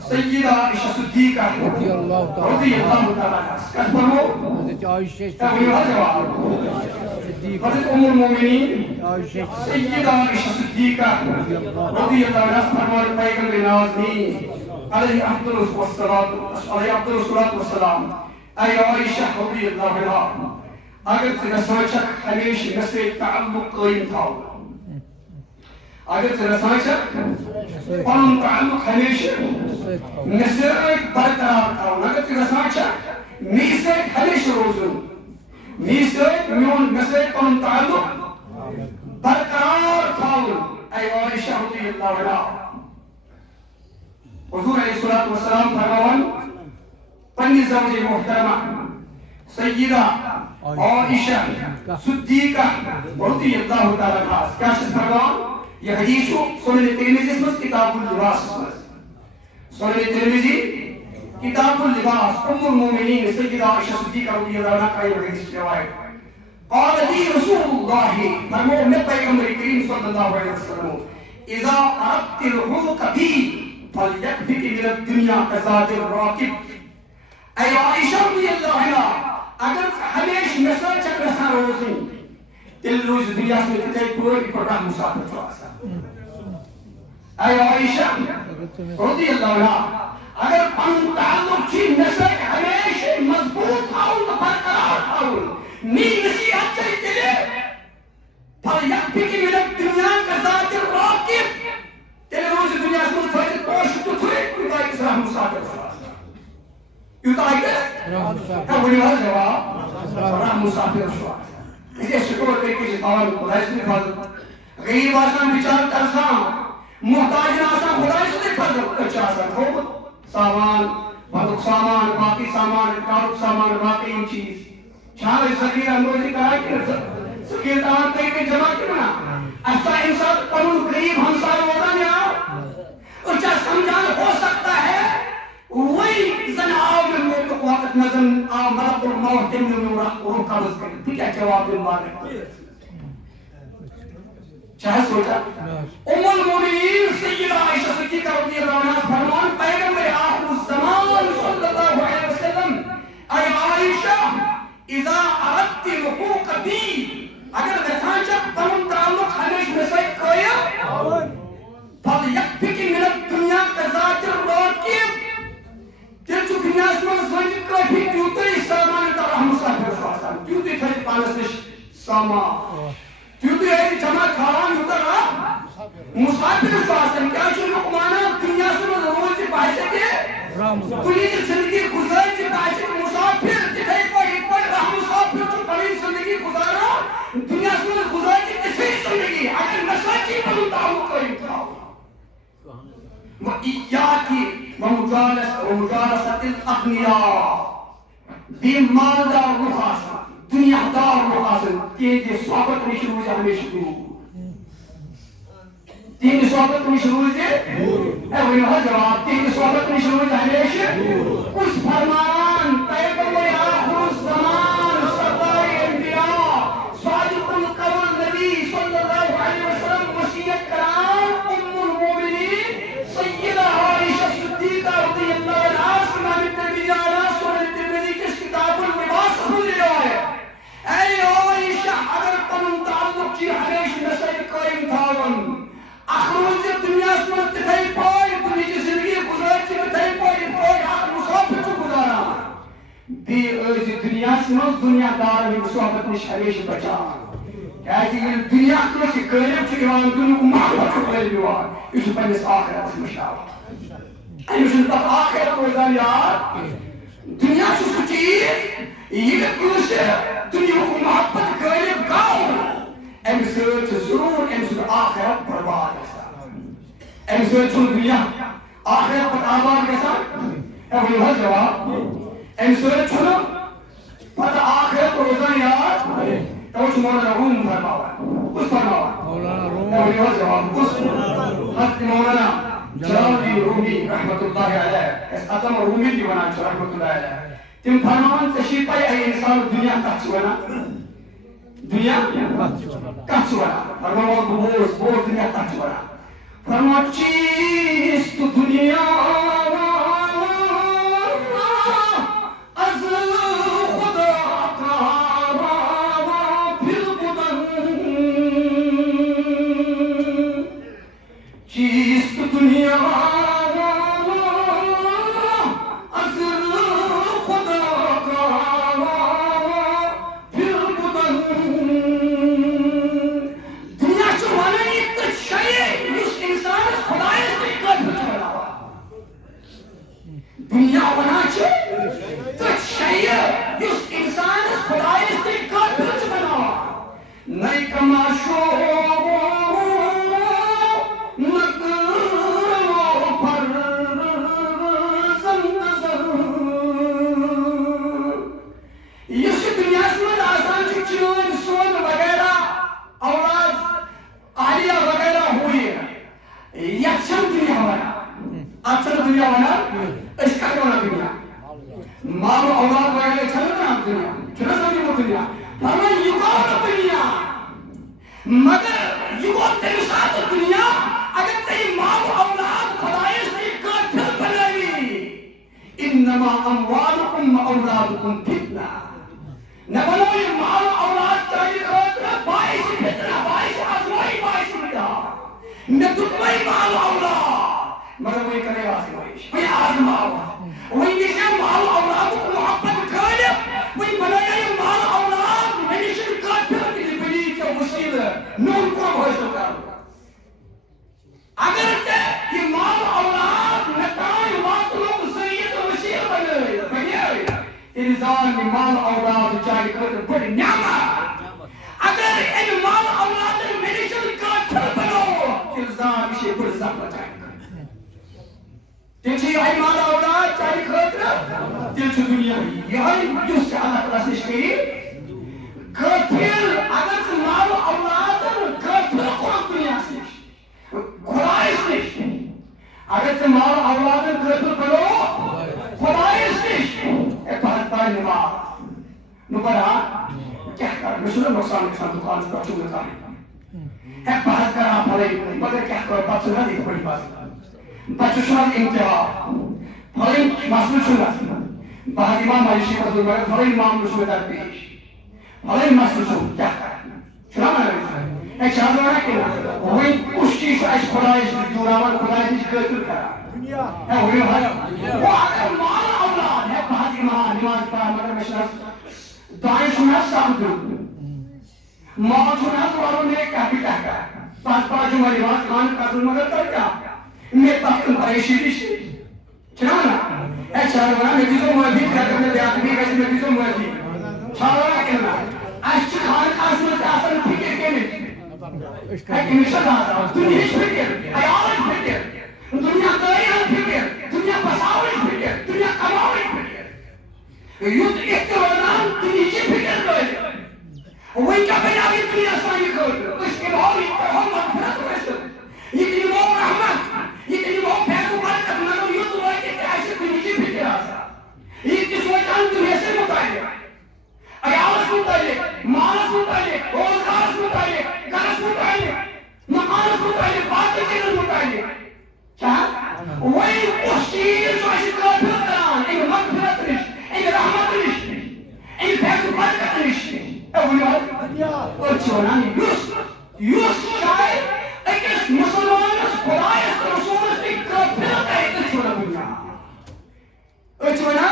سیدہ عائشہ صدیقہ رضی اللہ تعالیٰ عنہ کس فرمو حضرت عائشہ حضرت ام المومنین سیدہ عائشہ صدیقہ رضی اللہ عنہا فرمان پیغمبر نازنین علیہ افضل الصلاۃ والسلام اے عائشہ رضی اللہ عنہا اگر ژٕ یژھان چھکھ ہمیشہ مےٚ سۭتۍ تعلق قٲیِم تھاوُن اگر ژٕ یژھان چھکھ پنُن تعلق ہمیشہ مےٚ سۭتۍ برقرار تھاوُن اگر ژٕ یژھان چھکھ مےٚ سۭتۍ ہمیشہ روزُن مےٚ سۭتۍ پنُن تعلق برقرار تھاوُن اے عائشہ رضی اللہ عنہا حضور علیہ الصلوۃ والسلام فرماوان پننہِ زوجہِ محترمہ سیدہ عائشہ صدیقہ رضی اللہ تعالیٰ عنہا کیا چھس فرمان یہ حدیث چھُ سنن ترمذی مَنٛز کتاب اللباس مَنٛز سنن ترمذی کتاب اللباس ام المومنین سیدہ عائشہ صدیقہ رضی اللہ عنہا کا یہ حدیث روایت قال لي رسول الله فرمو میں پیغمبر کریم صلی اللہ علیہ وسلم اذا اردت الحوق بي فليكفك من الدنيا كزاد الراكب اے عائشہ رضی اللہ عنہا اگر ہمیشہ میں سۭتۍ چھکھ یژھان روزٕنۍ تیٚلہِ روزِ دُنیاہس منٛز تِتھَے پٲٹھۍ یِتھ پٲٹھۍ کانٛہہ مُسافِر چھُ آسان اے عائشہ رضی اللہ عنہا اگر پنُن تعلق چھُ مےٚ سۭتۍ ہمیشہ مضبوط تھاوُن تہٕ برقرار تھاوُن میٛٲنۍ نصیحت چھے تیٚلہِ فَلْيَكْفِكِ مِنَ الدُّنْيَا كَذَاتِ الرَّاكِبِ تیٚلہِ روزِ دُنیاہس منٛز تھٲوِتھ پوشہِ تِتھُے یوٗتاہ أکِس راہ مُسافِر چھُ آسان یوٗتاہ أکِس ؤنِو حظ جواب راہ مُسافِر چھُ آسان اس لیے شکر کٔرِتھ چھِ تھاوان خۄداے سٕنٛدِ فضل غریٖب آسان بِچارٕ ترسان محتاج آسان خۄداے سٕنٛدِ فضل أسۍ چھِ آسان تھوٚومُت سامان وَندُک سامان باقٕے سامان کارُک سامان باقٕے یِم چیٖز چھا أسۍ ذخیٖرٕ اندوزی کران کِنہٕ ذخیٖرٕ تھاوان کٔرِتھ جمع کِنہٕ نہ اَسہِ چھا اَمہِ ساتہٕ پَنُن غریٖب ہمساے روزان یاد أسۍ چھا سمجھان ہو سکتا ہے وہی زن آو مےٚ موتُک وقت مےٚ زن آو ملک الموت تٔمۍ نیوٗ میون روح قبض کٔرِتھ بہٕ کیٛاہ جواب دِمہٕ مالک چھا سونٛچان ام المومنین سیدہ عائشہ صدیقہ رضی اللہ عنہا فرمان پیغمبر آخر الزمان صلی اللہ علیہ وسلم اے عائشہ اذا اردت الحوق بي اگر یژھان چھکھ پنُن تعلق ہمیشہ مےٚ سۭتۍ قٲیِم فَلْيَكْفِكِ مِنَ الدُّنْيَا كَذَاتِ الرَّاكِبِ تیٚلہِ چھُ دُنیاہس منٛز وۄنۍ کٲفی تیوٗتُے سامان یوٗتاہ راہ مُسافِر چھُ آسان تیوٗتُے تھٲوِتھ پانس نِش سامان تیوٗتُے ٲسۍ جمع تھاوان یوٗتاہ راہ مُسافِر چھُ آسان کیٛاہ چھُ لُکھ وَنان دُنیاہس منٛز روزِ باسہِ کہِ دُنیہِچ زندگی گُزٲرِ باسہِ مُسافِر تِتھَے پٲٹھۍ یِتھ پٲٹھۍ راہ مُسافِر چھُ پنٕنۍ زندگی گُزاران دُنیاہس منٛز گُزٲرِ تِژھٕے زندگی اگر مےٚ سۭتۍ چھُے پنُن تعلق قٲیِم تھاوُن وَإِيَّاكِ وَمُجَالَسَةِ الْأَغْنِيَاءِ بیٚیہِ مالدار لُکھ آسان دُنیا دار لُکھ آسان تِہنٛدِ صحبت نِش روزِ ہمیشہ دوٗر تِہنٛدِ صحبت نِش روزِ ؤنِو حظ جواب تِہنٛدِ صحبت نِش روزِ ہمیشہ کُس فرمان پیغمبر آخر الزمان سردار انبیاء صادق القول نبی صلی اللہ علیہ وسلم وصیت کران ام المومنین سیدہ عائشہ صدیقہ رضی اللہ عنہا سنن ترمذی سنن ترمذی کس کتاب اللباس میں روایت اے عائشہ اگر پنُن تعلق چھُ ہمیشہ مےٚ سۭتۍ قٲیِم تھاوُن اکھ روزِ دُنیاہس منٛز تِتھَے پٲٹھۍ دُنہِچ زندگی گُزٲرِ ژٕ تِتھَے پٲٹھۍ یِتھ پٲٹھۍ اکھ مُسافِر چھُ گُزاران بیٚیہِ ٲسۍ دُنیاہس منٛز دُنیا دارن ہٕنٛدِ صحبت نِش ہمیشہ بچان کیٛازِ ییٚلہِ دُنیاہس منٛز یہِ غٲلب چھُ یِوان دُنیُک محبت چھُ غٲلب یِوان یہِ چھُ پننِس آخرتس مشراوان أمِس چھُنہٕ پتہٕ آخرت روزان یاد دُنیا چھُ سُہ چیٖز ییٚلہِ کٲنٛسہِ دُنیہُک محبت غٲلب گوٚو اَمہِ سۭتۍ چھُ ضروٗر أمۍ سُنٛد آخرت برباد گژھان اَمہِ سۭتۍ چھُنہٕ دُنیا آخرت پتہٕ آباد گژھان ؤنِو حظ جواب اَمہِ سۭتۍ چھُنہٕ پتہٕ آخرت روزان یاد توے چھُ مولانا روم فرماوان کُس فرماوان ؤنِو حظ جواب کُس حضرت مولانا جلال الدین رومی رحمۃ اللہ علیہ یَس عطم رومی تہِ وَنان چھِ رحمۃ اللہ علیہ تِم فرماوان ژےٚ چھُے پَے اے اِنسان دُنیا کَتھ چھِ وَنان دُنیا کَتھ چھِ وَنان فرماوان بہٕ بوز دُنیا کَتھ چھِ وَنان فرماوان چیٖز تہٕ دُنیا از خدا کا پھر خدا دنیا وانا اس کا وانا دنیا مال اولاد وغیرہ چلنا دنیا چلا سمجھ وہ دنیا فرمایا یقون دنیا مگر یقون تلسات دنیا اگر تی مال اولاد خدای سے کافر بنائی انما اموالکم و اولادکم فتنہ نہ بنو یہ مال اولاد چاہیے خاطر باعث فتنہ باعث آزمائی باعث فتنہ نہ تکمائی مال اولاد مگر وہی کرے آزمائش وہی آزماؤ وہی نشہ مال اولاد کو محبت غالب وہی بنایا یہ مال اولاد منشن کافر کی زبنی کے وسیل نون کو بھائشو کر اگر یہ مال اولاد نتائیں واقعوں ذریعہ وسیل بنے انسان کی مال اولاد چاہیے خاطر بڑی نعمت اگر ان مال اولاد منشن کافر بنو انسان اسے بڑی زخم چاہیے تیل چھے آئی مال اولاد چاہیے خاطر تیل چھے دنیا یہاں یس چھے اللہ تعالیٰ سے شکری کافر اگر سے مال اولاد کافر قرآن دنیا سے خدای سے اگر سے مال اولاد کافر بنو خدای سے پہلتا نماز نبرا کیا کر مشہور نقصان کے ساتھ دکان سے بچوں گا ہے بحث کرا پھلے مگر کیا کر بچوں نہ دیکھ بڑی بات بچوں شاید انتہا پھلے مسئول چھوڑا بہت امام علیشی پر دور مگر پھلے امام رسول در پیش پھلے مسئول چھوڑ کیا کر چھوڑا میں ایک شاید ہونا کہ وہی اس چیز ایس خدای سے جوڑاور خدای سے قتل کرا ہے وہی وہ اگر مال اولاد ہے بہت امام نماز پڑھا مگر مشرف دائیں سنا سب دو ماں سنا تو والوں نے کافی کہا پاس پاس جو ہماری بات کان کا سن مگر کر کیا میں تختن پریشی دیشی چھنا نا اے چاہر بنا میں دیزو موفید کیا کرنے دیات بھی کیسے میں دیزو موفید چھاورا کہنا ایسی خان آسمان کا آسان فکر کے نہیں ہے کہ مشہد آتا دنیا فکر ایالت فکر دنیا قیال فکر دنیا بساوش فکر دنیا کماوش فکر یوت احترام دنیا چی فکر کرے وہی کیا بناوی دنیا سانی کرے اس کے بعد اتحام مغفرت ہوئے اتنی وہ رحمت اتنی وہ پھیل و برکت منو یوت ہوئے کہ ایسے دنیا چی فکر آسا اتنی سوچان دنیا سے متعلق ایالت متعلق مالت متعلق روزگار متعلق گرس متعلق مقالت متعلق بات چیز متعلق کیا وہی اس چیز جو ایسی کافر کران ان مغفرت رشت ان رحمت رشت ان پھیل و برکت رشت اور چونانی یوس شاید ایک مسلمان خدای رسول سے کافر کا ایک چھوڑا دنیا اچھونا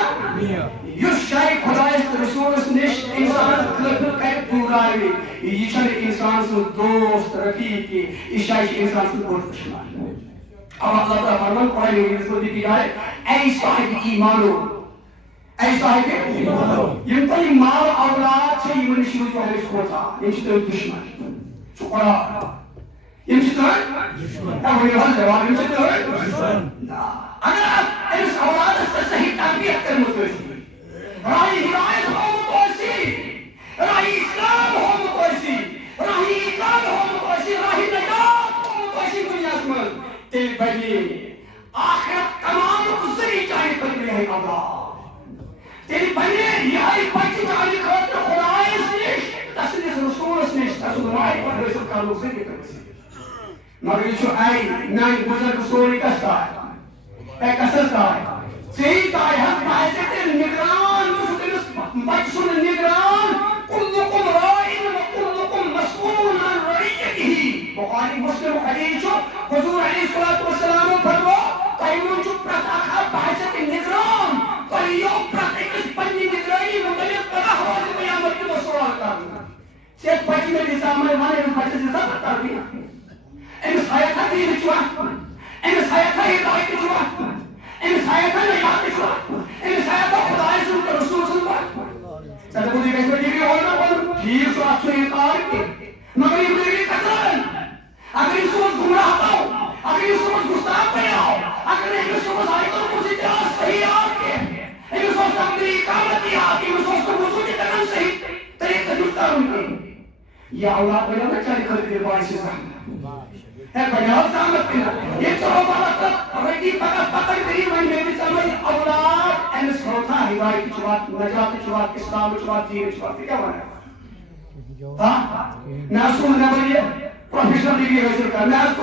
یوس شاید خدای رسول نش انسان کافر کا ایک دورائی یہ چھل انسان سے دوست رفیقی یہ شاید انسان سے بہت دشمن اب اللہ تعالیٰ فرمان قرآن میں کو دیکھی جائے اے صاحب ایمانو اے صاحب ایمانو یم تلی مال اولاد سے یمن شروع جو ہے اس کھوتا یم چھتے دشمن شکرہ یم چھتے اے وہی حال جواب یم چھتے اگر اس اولاد سے صحیح تربیت کر متوسی راہی ہدایت ہو متوسی راہی اسلام ہو متوسی راہی اقام ہو متوسی راہی نجات ہو متوسی دنیا سمجھ تیل بجی آخرت تمام گزری چاہیے کرنے ہے اللہ تیل بجی یہی بچی چاہیے خاطر خدای سنیش تصدیق رسول سنیش تصدیق رائی پر رسول کا لوگ سے دیکھر سی مگر یہ چھو آئی نائی بزرگ سوری کستا ہے اے کستا ہے سید آئی حق بحثت نگران بچسون نگران کلکم رائن و کلکم مسئول عن رعیتی بخاری مسلم حدیث حضور علیہ السلام فرمو قیمون جو پرتاخا بحثت نگران قیو پرتاکس پنی نگرانی مطلب قدہ حواظ قیامت کے مسئول کرنا سید بچی میں نظام مانے میں بچے سے سب کر دیا امس حیاتہ کی رچوا امس حیاتہ ہدایت رچوا امس حیاتہ نجات رچوا امس حیاتہ خدای سن کر رسول سن کر سید کو دیکھ اس دیگری ہونا بول ٹھیک سو اچھو انکار کے مگر یہ دیگری قتلن اگر اس کو گمراہ ہو اگر اس کو گستاخ بنا ہو اگر اس کو ظاہر کو صحیح آپ کے اس کو تقدیر اقامت آپ کی اس کو وضو کی طرح صحیح طریقہ جوتا ہوں یہ اولاد بنا نہ چاہے کر دے باعث سے ہے بنیاد زامت کنا یہ چلو بابا رکی فقط پتر کری وہی میری سمجھ اولاد انس ہوتا ہدایت کی چوات نجات کی چوات اسلام کی چوات دین کی چوات کیا بنا ہاں ناسون نہ بنیے پروفیشنل ڈگری حاصل کر ناز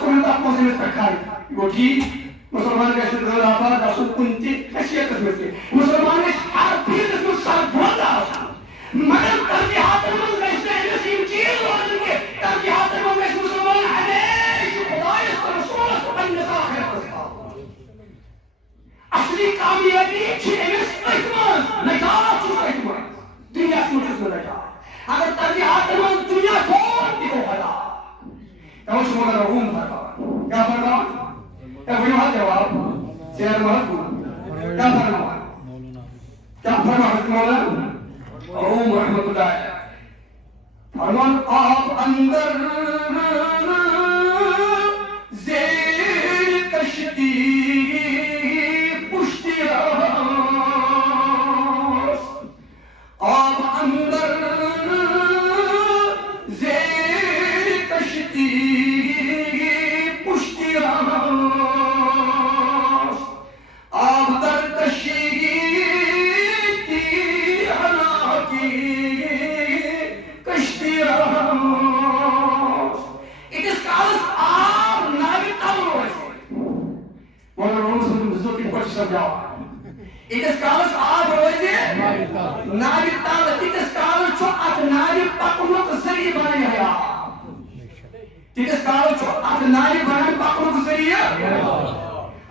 کو تا پوزے میں رکھائی وہ ٹھیک مسلمان کا شد آباد اصل کنتی خشیت میں سے مسلمان نے ہر پھر اس کو سر بھولا مگر ترجیحات میں رشتے نسیم چیز اور کے ترجیحات میں مسلمان علیہ خدا اس رسول کو النساء ہے اصلی کامیابی چیز اعتماد نجات اعتماد دنیا سے مجھے نجات اگر ترجیحات میں دنیا چھوڑ دی کو خدا تو اس کو روم فرما کیا فرما کیا فرما جواب شیر محمد کیا فرما کیا فرما مولانا روم رحمت اللہ فرمان آپ اندر زیر کشتی پشتی آپ اندر زیر کشتی پشتی آپ در کشی کی حلاکی کشتی it is called آپ ناوی تاور ہوئے مولانا روم سے مزدور کی پچھ سمجھاؤ it is called آپ ہوئے ناوی تاور it is called چھو ات ناوی پاکنوک ذریعہ بنائی ہے it is called چھو ات ناوی بنائی پاکنوک ذریعہ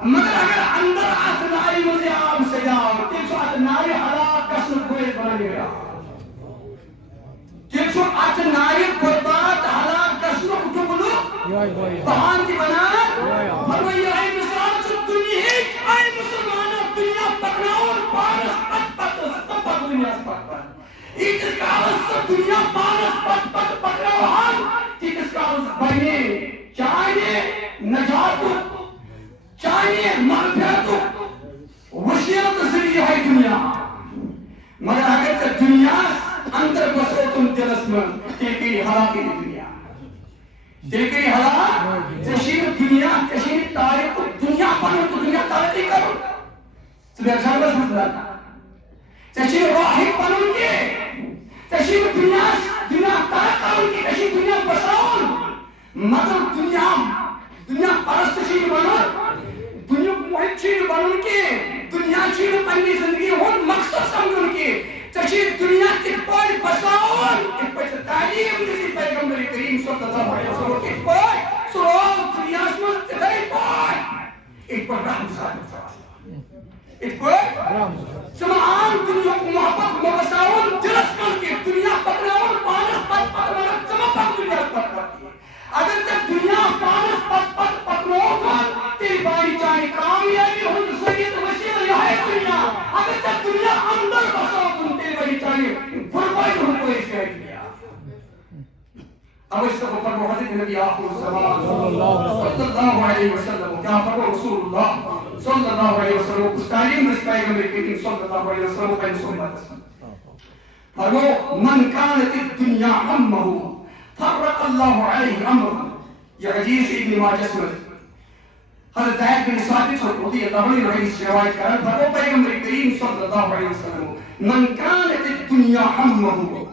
مگر اگر اندر ات ناوی مجھے آپ سے جاؤ تیل چھو ات ناوی حلاک کسن کوئی بنائی ہے تیل چھو ات ناوی برباد حلاک کسن کو بلو بہان کی بنا فرمائی اے مثال چھو دنیا اے مسلمانہ دنیا پکناؤن پانس پت پت پت دنیا سے پت پت ایک اس کالس دنیا پانس پت پت پکناؤن ایک اس کالس بائنے چاہیے نجاتو چاہیے معرفیتو وشیرت ذریعہ ہے دنیا مگر اگر سے دنیا اندر بسو تم دلس میں تلکی حلاکی دنیا تلکی حلاک تشیر دنیا تشیر تاریخ دنیا پنو تو دنیا تاریخی کرو سبیر شربس مطلق تشیر راہی پنو کے تشیر دنیا تاریخ کرو کی تشیر دنیا بساؤن مگر دنیا پرستشیر بنو دنیا محب چیز بنن کے دنیا چیز پنی زندگی ہون مقصد سمجھن کے تشیر دنیا تک پوئی بساؤن ایک پوئی تعلیم جسی پیغمبر کریم صلی اللہ علیہ وسلم ایک پوئی سرول دنیا سمجھ تکائی پوئی ایک پوئی رحم صاحب ایک پوئی سمعان دنیا کو محبت مبساؤن دلس کر کے دنیا پکناؤن پانس پت پت مرد سمع پک دنیا پت پت اگر تک دنیا پانس پت پت پکناؤن تیری باری چاہی کامیابی ہوں ذریعت وسیع یہ ہے دنیا اگر تک دنیا اندر بساؤ تم تیری باری چاہی فرمائی ہوں کو اس کہہ دیا اب اس سے اوپر محضر نبی آخر الزمان صلی اللہ علیہ وسلم کیا فرمو رسول اللہ صلی اللہ علیہ وسلم اس تعلیم اس پیغمبر کریم صلی اللہ علیہ وسلم کا صحبت فرمو من کانت الدنیا امہو فرق اللہ علیہ امر یہ حدیث ابن ماجہ سے حضرت زید بن ثابت رضی اللہ عنہ حدیث روایت کرا فرمو پیغمبر کریم صلی اللہ علیہ وسلم من کانت الدنیا امہو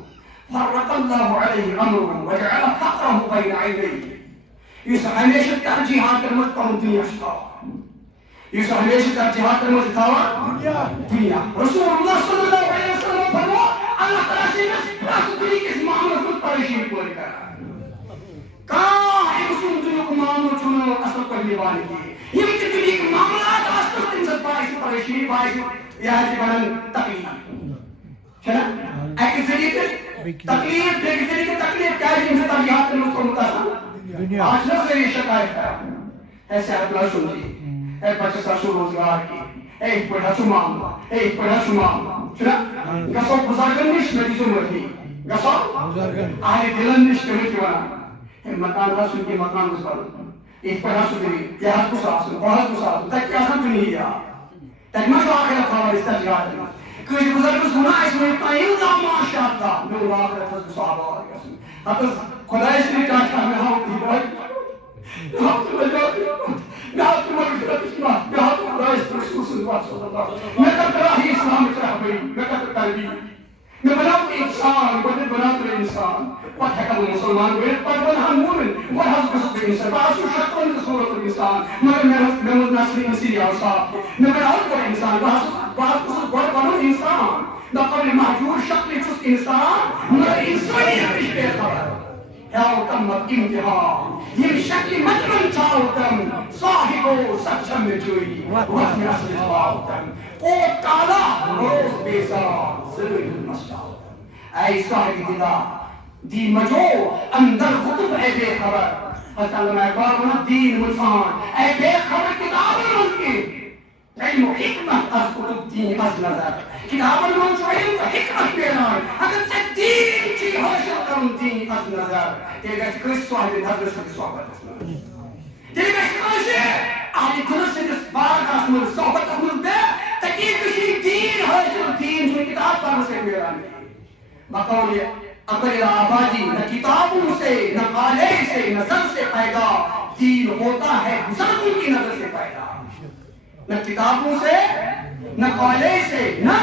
فرق اللہ علیہ امر وجعل فقرہ بین عینیہ یہ ہمیشہ ترجیحات کرمت پر دنیا شکا یہ ہمیشہ ترجیحات کرمت تھا دنیا رسول اللہ صلی اللہ علیہ وسلم فرمو اللہ تعالیٰ سے نسپرات دنیا کس معاملہ کو پریشی کوئی کرا کہاں ہے مسلم دنیا کو معاملہ چھوڑنا اصل کرنے والے کی یہ کہ دنیا کے معاملات اصل تن سے باعث پریشی باعث یہ ہے کہ بنن تکلیف چلا ایک ذریعے تکلیف دیکھ ذریعے کہ تکلیف کیا ہے جن سے ترجیحات کرنے کو متاثر آج نہ سے یہ شکایت ہے ایسے اپنا سنجی ایک بچے ساشو روزگار کی ایک پڑھا چو معاملہ ایک پڑھا چو معاملہ چلا گسو بزرگن نش نتیجو مرتی گسو آہلی دلن نش کمیتی وانا مکان رسول کی مکان رسول ایک پڑھا سو دلی یہ حد کو ساسن بہت کو ساسن تک کیا سن دنیا یا تک مجھو آخرت تھا اس ترجیحات میں کچھ بزرگ اس گناہ اس میں الا ماشاء اللہ میں اللہ آخرت حضر صحابہ آگیا سن حتی خدا اس نے کہا کہ ہمیں ہاں کی بہت اللہ میں کب راہی اسلام چاہبی میں کب تربیت میں بنا تو انسان بدل بنا تو انسان پتہ ہے کہ مسلمان ہوئے پر بنا مومن وہ حضرت کے انسان باسو شکل کی صورت انسان میں نسلی مسیح صاحب میں بنا اور کوئی انسان باسو بڑا بنا انسان نہ قبل محجور شکل چس انسان نہ انسانیت رشتے خبر تم امتحان یہ شکل مجمن چاہتم صاحبو سچم میں جوئی وقت میں اصل باؤتم اوٹ کالا روز بیزار ضرور المسجد اے صاحب دلا دی مجو اندر خطب اے بے خبر حضرت علامہ اقبال دین مسان اے بے خبر کتاب المسکی علم و حکمت از کتب دین از نظر کتاب المنصور علم و حکمت بیران اگر سے دین چی حاصل کرن دین از نظر تیرے گا کس صاحب نظر سے صحبت اسمر تیرے گا کس آلی کنس سے بارک اسمر صحبت اسمر دے تاکہ کسی دین حاصل دین جو کتاب پر سے بیران بقول اقبال آبادی نہ کتابوں سے نہ قالے سے نہ زر سے پیدا دین ہوتا ہے بزرگوں کی نظر سے پیدا نہ کتابوں سے نہ قالے سے نہ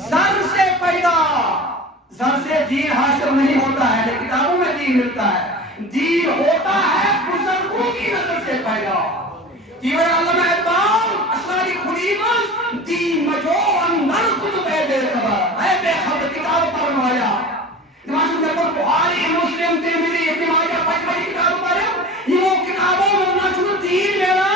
زر سے پیدا زر سے دین حاصل نہیں ہوتا ہے نہ کتابوں میں دین ملتا ہے دین ہوتا ہے بزرگوں کی نظر سے پیدا تیور علامہ اقبال اسراری خلیمت دین مجو اندر کتب اے بے خبر کتاب پڑھنے والا نماز میں پر بخاری مسلم ترمذی ابن ماجہ بڑی کتاب پڑھے یہ وہ کتابوں میں نہ چھو دین میرا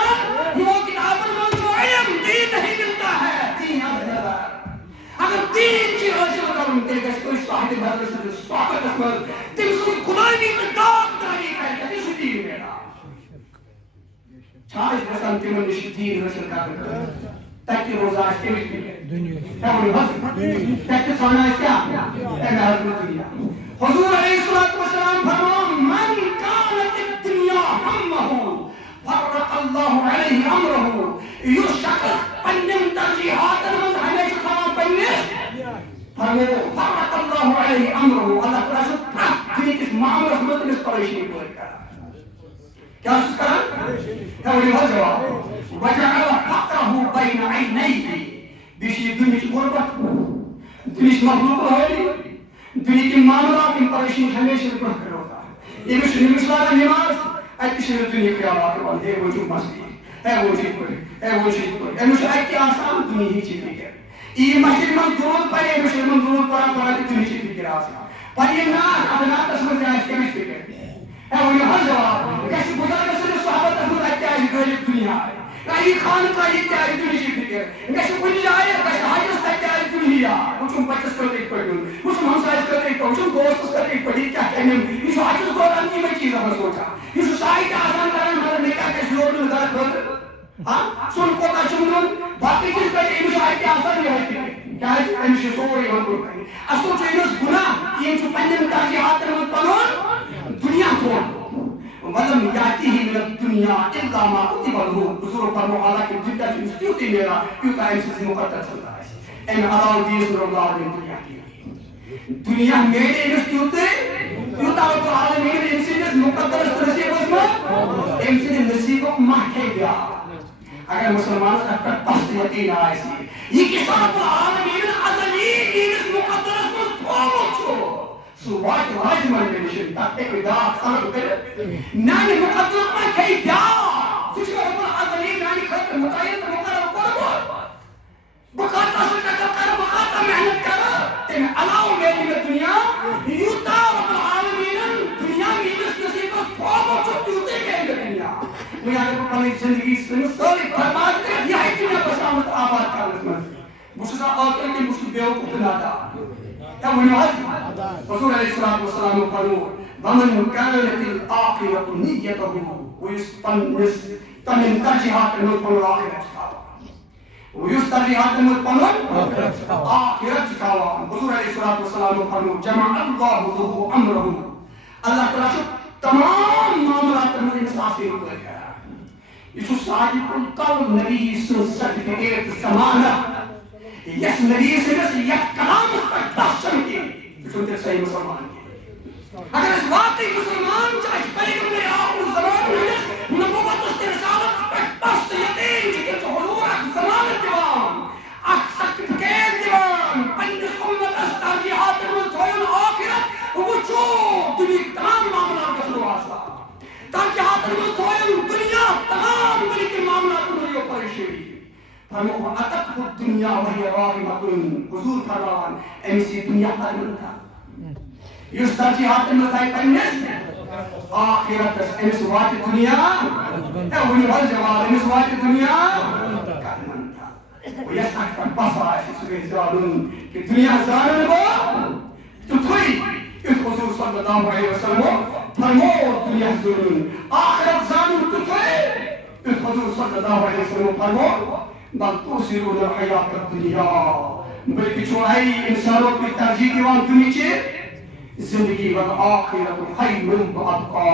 یہ وہ کتابوں میں جو علم دین نہیں ملتا ہے دین اگر دین چی حاصل کروں تیرے کس کوئی صاحب نظر سے صحبت اسمر تم سے غلامی میں داغ داری کر کے اس دین میرا چارج پرسنٹ تمہیں دین حاصل کرنا تاکہ روزہ اس کے حضور علیہ السلام فرمان من کانت الدنیا ہمہ فرق اللہ علیہ امرہ یہ شخص پنجم ترجیحات من ہمیشہ کھانا پنجم فرق اللہ علیہ امرہ اللہ تعالیٰ سے دنیا کس معاملہ سمجھتے اس پریشنی کو کرا کیا سوچ کرا ہے وہ لحظ جواب وجعل فقرہ بین عینیہ بیشی دنیا کی غربت دنیا کی مخلوق ہوئی دنیا کی معاملات کی پریشنی ہمیشہ رکھ کر ہوتا ہے یہ مثلا کا نماز اکشی دنیا کی آلات بند ہے وہ جو مسجد ہے وہ چیز پر ہے وہ چیز پر ہے مجھے ایک آسان دنیا ہی چیز فکر یہ مسجد من درود پر ہے مجھے من درود پر دنیا چیز فکر آسان پر یہ نار ابنا تسمت جائے اس کے مجھ فکر ہے وہ یہ ہر جواب کسی بزرگ سے صحابت احمد اتیاج غریب دنیا ہے کئی خان کا اتیاج دنیا چیز فکر کسی کنی جائے کسی حاجس اتیاج دنیا کچھ بچس کرتے ایک پڑھیں کچھ ہمسائز کرتے ایک پڑھیں کچھ دوست کرتے ایک پڑھیں کیا کہنے اس حاجس کو رنگی میں چیز ہمیں سوچا اس سائی کا آسان کرنے ہمارا نکاح کے شروع میں نظر کر ہاں سن کو کا چمنون باقی چیز کرتے ہیں اس آئی کے آسان نہیں ہوتی کیا ہے انشی سوری ہم کو کہیں اصل چاہیے اس گناہ یہ جو پنجم تاجی ہاتھ میں پنون دنیا کو وَلَمْ يَعْتِهِ مِنَ الدُّنْيَا إِلَّا مَا كُتِبَ لَهُ حضور فرمو حالا کہ جدہ کی مستیوتی میرا کیوں قائم سے مقدر چلتا ہے این علاو دیس رب العالمین دنیا کی دنیا میرے مستیوتی کیوں رب العالمین انسیدس مقدر نصیب اسمت انسید نصیب کو محکے گیا اگر مسلمان سے اکر پست یقین آئے سی یہ کسا رب العالمین ازلی انس مقدر اسمت تھوڑو چھو سواج واج من نشن تاکہ کوئی داغ سمجھ کرے نانی مقدر میں کئی دیا سوچ کر رب العالمین نانی خلق مقاید مقرر کرو بقاتا سکتا کر بقاتا محنت کر تین علاو میری میں دنیا یوتا رب العالمین دنیا میں اس نصیب کو تھوڑو چھو یوتے گئے دنیا میں آگے کو پلی زندگی ساری برباد کر یہ ہے دنیا پر سامت آباد کر مجھے سا آکر کے مجھے بیو کو پناتا یا وہ نوحد رسول علیہ السلام فرمو ومن كانت الآخرة نيته ويستمن ترجيحات الملقن الآخرة ويسترجيحات الملقن آخرة كوان رسول علیہ السلام فرمو جمع اللہ له أمره اللہ تعالیٰ شو تمام معاملات میں انصافی کو لگا یہ جو صادق القول نبی سرٹیفکیٹ زمانہ یس نبی سے یک کلام اس پر داشتن کی سنتے صحیح مسلمان کی اگر اس واقعی مسلمان چاہے پیغمبر آخر زمان میں نبوت اس رسالت پر داشت یقین کہ حضور زمان اتمام فرمو اتت الدنیا وہی راغمتن حضور فرمان امسی دنیا پرمنتا یس ترجیحات متائی پنس آخرت امس وات دنیا اونی وال جواب امس وات دنیا پرمنتا ویس اکتر بسا ایسی سوی زادن کہ دنیا زانن با تو تھوئی اس حضور صلی اللہ علیہ وسلم فرمو دنیا زانن آخرت زانن تو تھوئی اس حضور صلی اللہ علیہ وسلم فرمو بل توصلون الحیات الدنیا بلکہ چونہائی انسانوں کی ترجیح دیوان دنیچے زندگی والآخرت خیر و ابقا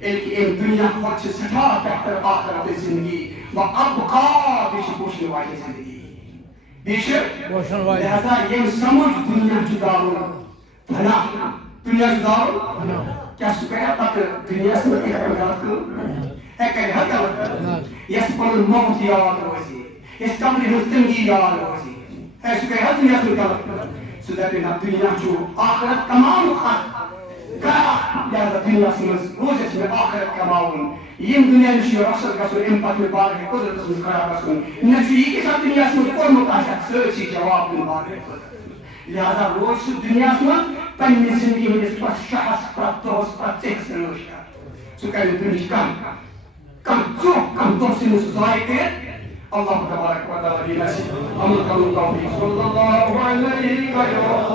ایک ان دنیا خود سے سٹھا بہتر آخرت زندگی و ابقا بیشک بوشن والی زندگی بیشک لہذا یہ سمجھ دنیا جدارون فنا دنیا جدارون کیا سکیا تک دنیا سے ایک پرگات کرو ایک ایک حد یس پر موت یاد روزی اس کمری ہستنگی یاد روزی ایسے کہ حد دنیا سے کرو سدھر دنیا جو آخرت کماؤں کرا یا دنیا سے روزت میں آخرت کماؤں یہ دنیا نشی اور اصل کا سن امپت میں بار ہے قدرت سے کرا کا سن نچو یہ کے ساتھ دنیا سے کوئی متاثر سرچی جواب میں بار ہے لہذا روز دنیا سے پنی زندگی میں اس پر شخص پر دوست پر چیک سے روش کر سو کہ دنیا کم دوست سے مسزائی کے اللہ تبارک و تعالی نصیب عمل کروں توفیق صلی اللہ علیہ وسلم